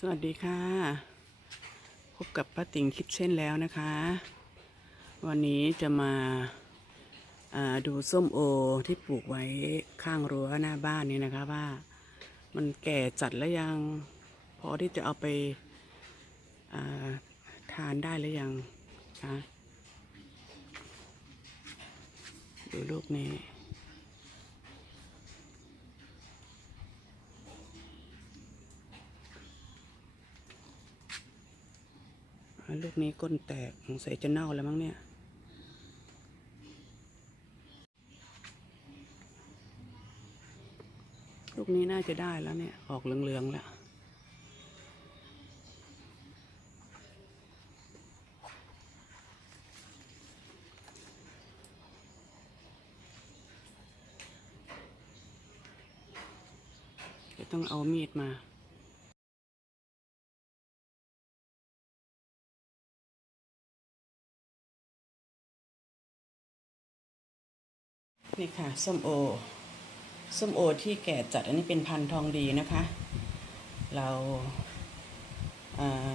สวัสดีค่ะ พบกับป้าติ๋งคิดเช่นแล้วนะคะ วันนี้จะมาาดูส้มโอที่ปลูกไว้ข้างรั้วหน้าบ้านนี่นะคะว่ามันแก่จัดแล้วยังพอที่จะเอาไปาทานได้หรือยังคะดูลูกนี้ ลูกนี้ก้นแตกสงสัยจะเน่าแล้วมั้งเนี่ยลูกนี้น่าจะได้แล้วเนี่ย ออกเหลืองๆแล้วเดี๋ยวต้องเอามีดมา นี่ค่ะส้มโอส้มโอที่แก่จัดอันนี้เป็นพันธุ์ทองดีนะคะ เราอ่า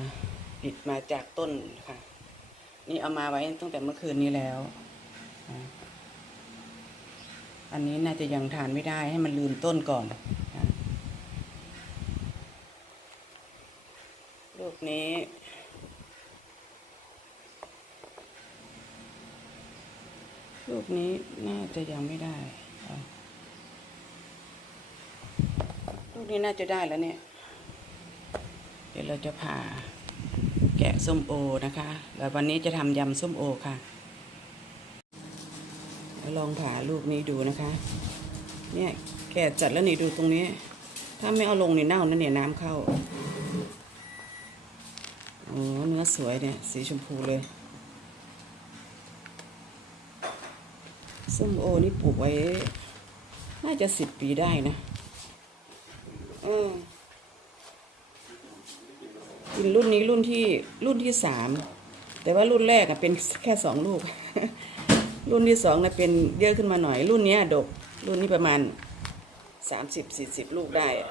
ปิดมาจากต้นค่ะ นี่เอามาไว้ตั้งแต่เมื่อคืนนี้แล้ว อันนี้น่าจะยังทานไม่ได้ให้มันลืมต้นก่อนค่ะลูกนี้ ลูกนี้น่า จะยังไม่ได้ ลูกนี้น่าจะได้แล้วเนี่ย เดี๋ยวเราจะผ่าแกะส้มโอนะคะ แล้ววันนี้จะทำยำส้มโอค่ะแล้วลองผ่าลูกนี้ดูนะคะ เนี่ยแกะจัดแล้วนี่ดูตรงนี้ ถ้าไม่เอาลงนี่เน่านะเนี่ยน้ำเข้า โอ้เนื้อสวยเนี่ย สีชมพูเลย ส้มโอนี่ปลูกไว้ น่าจะสิบปีได้นะ เออกินรุ่นนี้รุ่นที่รุ่นที่สาม แต่ว่ารุ่นแรกอะเป็นแค่สองลูก รุ่นที่สองนะเป็นเยอะขึ้นมาหน่อย รุ่นนี้ดก รุ่นนี้ประมาณสามสิบสี่สิบลูกได้อะ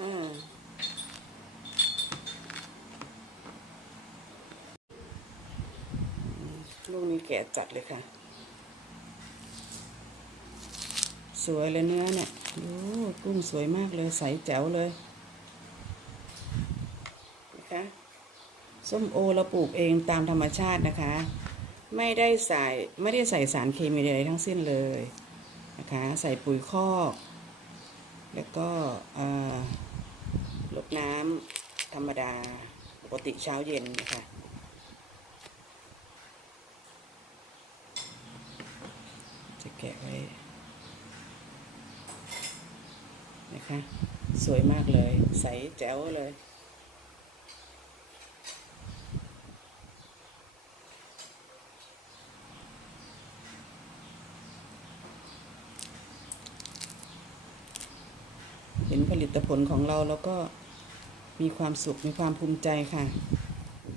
อ่าลูกนี้แก่จัดเลยค่ะ สวยเลยเนื้อเนี่ยดูกุ้งสวยมากเลยใสแจ๋วเลยนะคะส้มโอเราปลูกเองตามธรรมชาตินะคะ ไม่ได้ใส่ไม่ได้ใส่สารเคมีใดๆทั้งสิ้นเลยนะคะใส่ปุ๋ยคอก แล้วก็ลดน้ำธรรมดาปกติเช้าเย็นนะคะจะแกะไว้ นะคะ สวยมากเลย ใสแจ๋วเลย เห็นผลิตผลของเราแล้วก็มีความสุขมีความภูมิใจค่ะ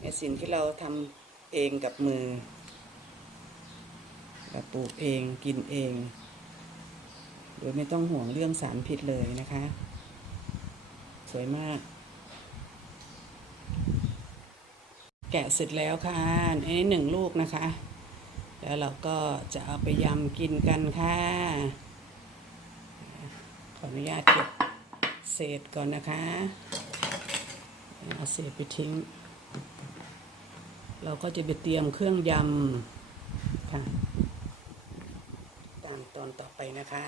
ในสิ่งที่เราทำเองกับมือปลูกเองกินเอง โดยไม่ต้องห่วงเรื่องสารพิษเลยนะคะ สวยมาก แกะเสร็จแล้วค่ะอันนี้หนึ่งลูกนะคะ แล้วเราก็จะเอาไปยำกินกันค่ะ ขออนุญาตเก็บเศษก่อนนะคะเอาเศษไปทิ้ง เราก็จะไปเตรียมเครื่องยำค่ะ ต่อไปนะคะ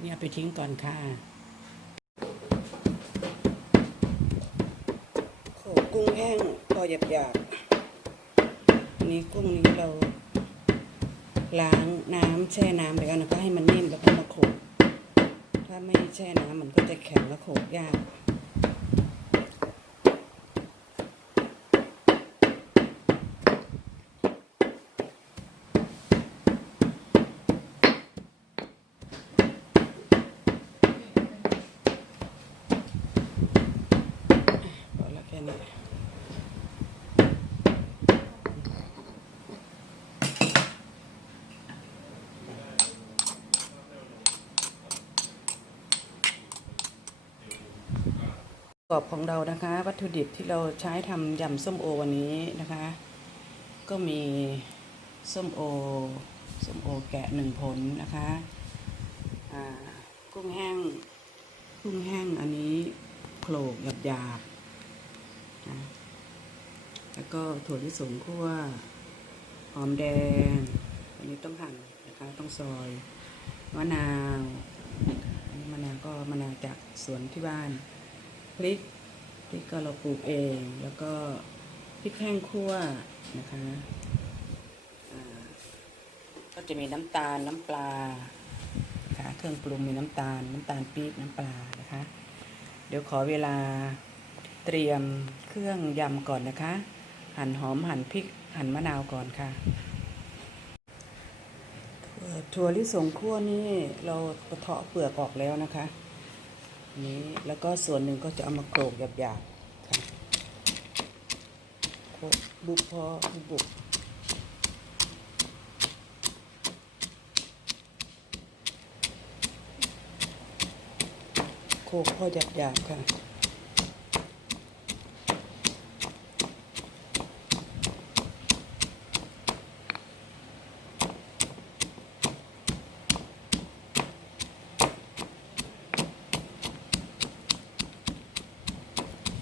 เนี่ยไปทิ้งก่อนค่ะโขลกกุ้งแห้งพอหยาบๆอันนี้กุ้งนี้เราล้างน้ำแช่น้ำไปแล้วนะคะให้มันนิ่มแล้วก็มาโขลกถ้าไม่แช่น้ำมันก็จะแข็งแล้วโขลกยาก พอแล้วแค่นี้ กรอบของเรานะคะ วัตถุดิบที่เราใช้ทำยำส้มโอวันนี้นะคะ ก็มีส้มโอส้มโอแกะหนึ่งผลนะคะกุ้งแห้งกุ้งแห้งอันนี้โขลกหยาบๆนะแล้วก็ถั่วลิสงคั่วหอมแดง อันนี้ต้องหั่นนะคะต้องซอยมะนาวอันนี้มะนาวก็มะนาวจากสวนที่บ้าน ริกพริกก็เราปลูกเอง แล้วก็พริกแห้งคั่วนะคะก็จะมีน้ำตาลน้ำปลาค่ะเครื่องปรุงมีน้ำตาลน้ำตาลปี๊บน้ำปลานะคะ เดี๋ยวขอเวลาเตรียมเครื่องยำก่อนนะคะ หั่นหอมหั่นพริกหั่นมะนาวก่อนค่ะถั่วถั่วลิสงคั่วนี่เรากระเทาะเปลือกออกแล้วนะคะ นี้แล้วก็ส่วนหนึ่งก็จะเอามาโขลกหยาบๆค่ะโขลกบุบพอบุบโขลกพอหยาบๆค่ะ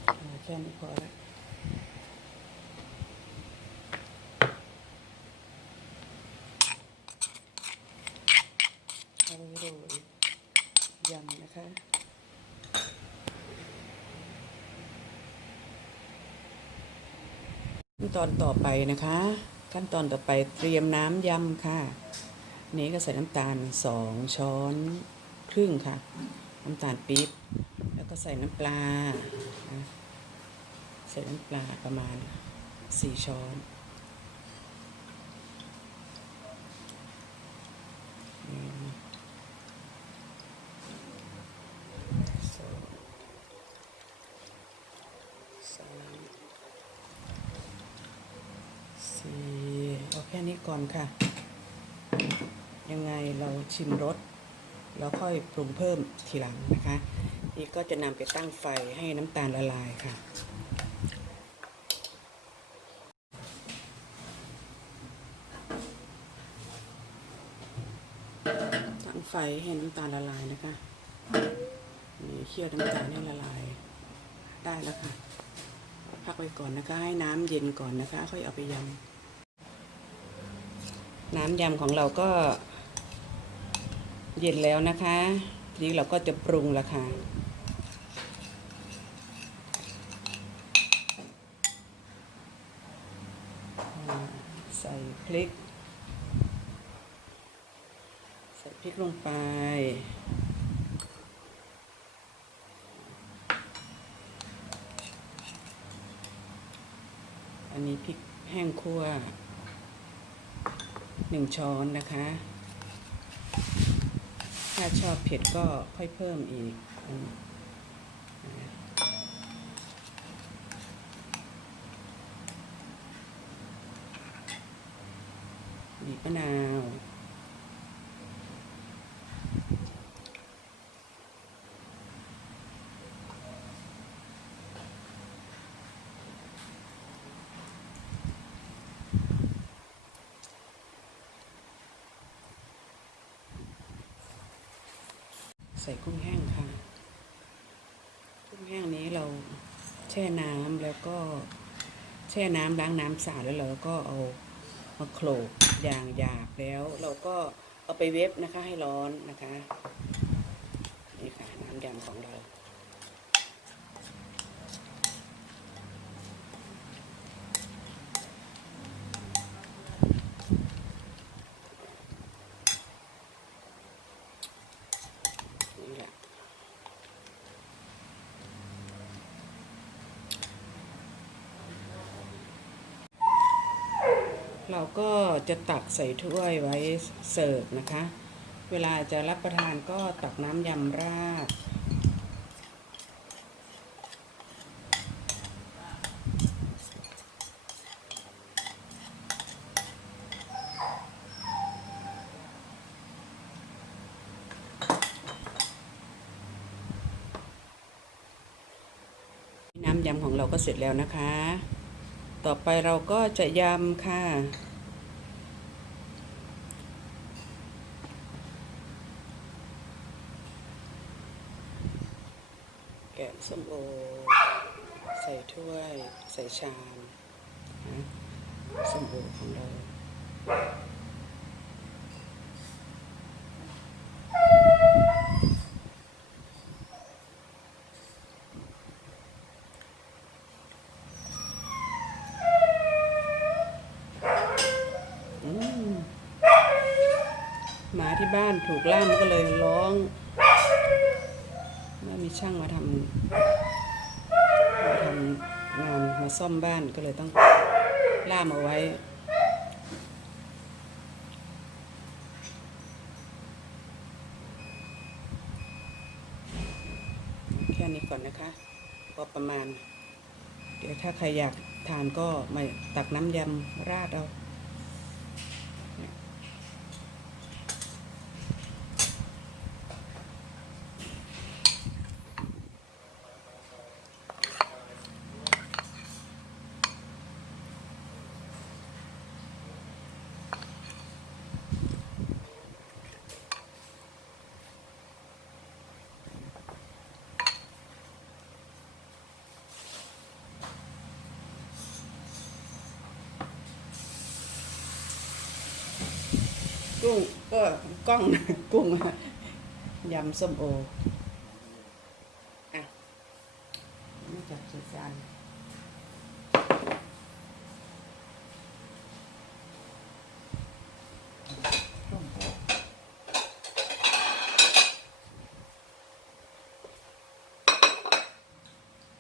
อ่าแค่นี้พอแล้วเอาไว้โรยยำ นะคะขั้นตอนต่อไปนะคะ ขั้นตอนต่อไปเตรียมน้ำยำค่ะ นี้ก็ใส่น้ำตาลสองช้อนครึ่งค่ะ น้ำตาลปี๊บแล้วก็ใส่น้ำปลา ใส่น้ำปลาประมาณสี่ช้อนหนึ่งสองสามสี่เอาแค่นี้ก่อนค่ะ ยังไงเรา ชิมรสแล้วค่อยปรุงเพิ่มทีหลังนะคะ นี่ก็จะนำไปตั้งไฟให้น้ำตาลละลายค่ะ ตั้งไฟให้น้ำตาลละลายนะคะนี่เคี่ยวน้ำตาลให้ละลายได้แล้วค่ะ พักไว้ก่อนนะคะ ให้น้ำเย็นก่อนนะคะ ค่อยเอาไปยำน้ำยำของเราก็ เย็นแล้วนะคะทีนี้เราก็จะปรุงละค่ะอ่าใส่พริก ใส่พริกลงไปอันนี้พริกแห้งคั่วหนึ่งช้อนนะคะ ถ้าชอบเผ็ดก็ค่อยเพิ่มอีกมบีบมะนาว ใส่กุ้งแห้งค่ะ กุ้งแห้งนี้เราแช่น้ำแล้วก็แช่น้ำล้างน้ำสะอาดแล้วเราก็เอามาโขลกอย่างหยาบแล้ว เราก็เอาไปเวฟนะคะให้ร้อนนะคะนี่ค่ะน้ำยำของเรา เราก็จะตักใส่ถ้วยไว้เสิร์ฟนะคะ เวลาจะรับประทานก็ตักน้ำยำราดน้ำยำของเราก็เสร็จแล้วนะคะ ต่อไปเราก็จะยำค่ะ แกงส้มโอ ใส่ถ้วย ใส่ชามนะส้มโอของเรา อืมหมานถูกล่ามก็เลยร้องว่ามีช่างมาทำมาทำงานมาซ่อมบ้านก็เลยต้องล่ามเอาไว้แค่นี้ก่อนนะคะพอประมาณ เดี๋ยวถ้าใครอยากทานก็มาตักน้ำยำราดเอา กุ้งก็กล้องกุ้งอะยำส้มโออะมาจับใส่จาน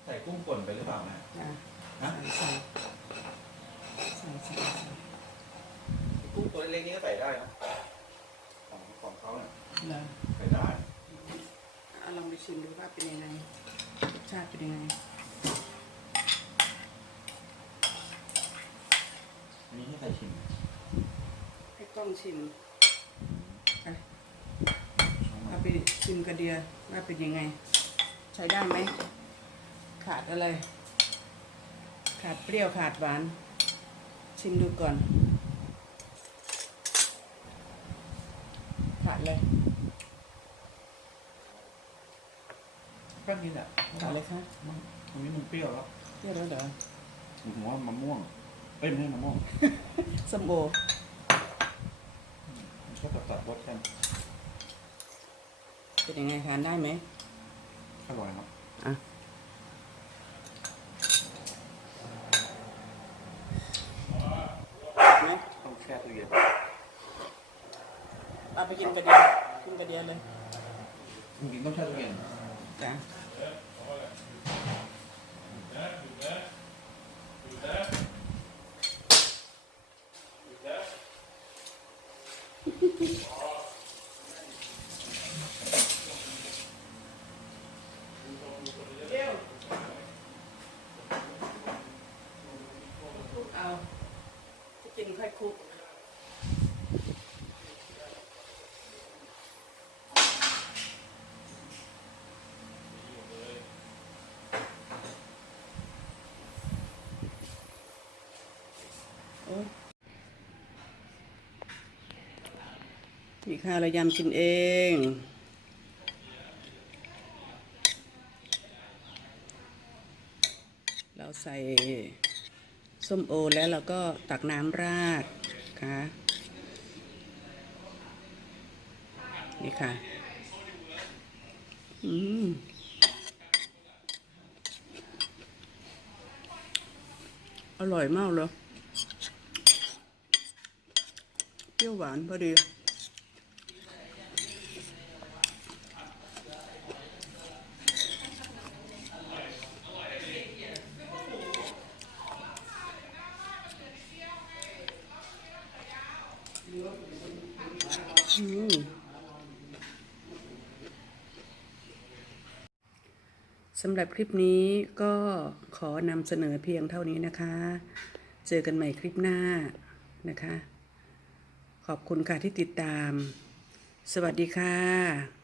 ใส่กุ้งป่นไปหรือเปล่าแม่อะฮะใส่ใส่ใส่ใส่ใส่กุ้งตัวเล็กๆนี้ก็ใส่ได้นะของของ เขาเนี่ยเลยใส่ได้อะลองไปชิมดูว่าเป็นยังไงรสชาติเป็นยังไงมีให้ใครชิมให้กล้องชิมไปเอาไปชิมกระเดียว่าเป็นยังไง ใช้ได้ไหม ขาดอะไร ขาดเปรี้ยวขาดหวาน ชิมดูก่อน ขาดเลยแป้งนี่แหละขาดเลยคะมันตรงนี้มันเปรี้ยวแล้วเปรี้ยวแล้วเหรอผมว่ามะม่วง เอ้ยไม่ใช่มะม่วงส้มโอมันก็ตัดตัดรสกันเป็นยังไงทานได้ไหมอร่อยครับอะไหม ต้องแช่ตู้เย็น เอาไปกินกระเดียกินกระเดียเลยจริงๆต้องแช่ตู้เย็นจ้ะเร็วคลุกเอาจะกินค่อยคลุก นี่ค่ะเรายำกินเอง เราใส่ส้มโอแล้วเราก็ตักน้ำราดค่ะนี่ค่ะ อืมอร่อยมากเลยเปรี้ยวหวานพอดี สำหรับคลิปนี้ก็ขอนำเสนอเพียงเท่านี้นะคะ เจอกันใหม่คลิปหน้านะคะ ขอบคุณค่ะที่ติดตาม สวัสดีค่ะ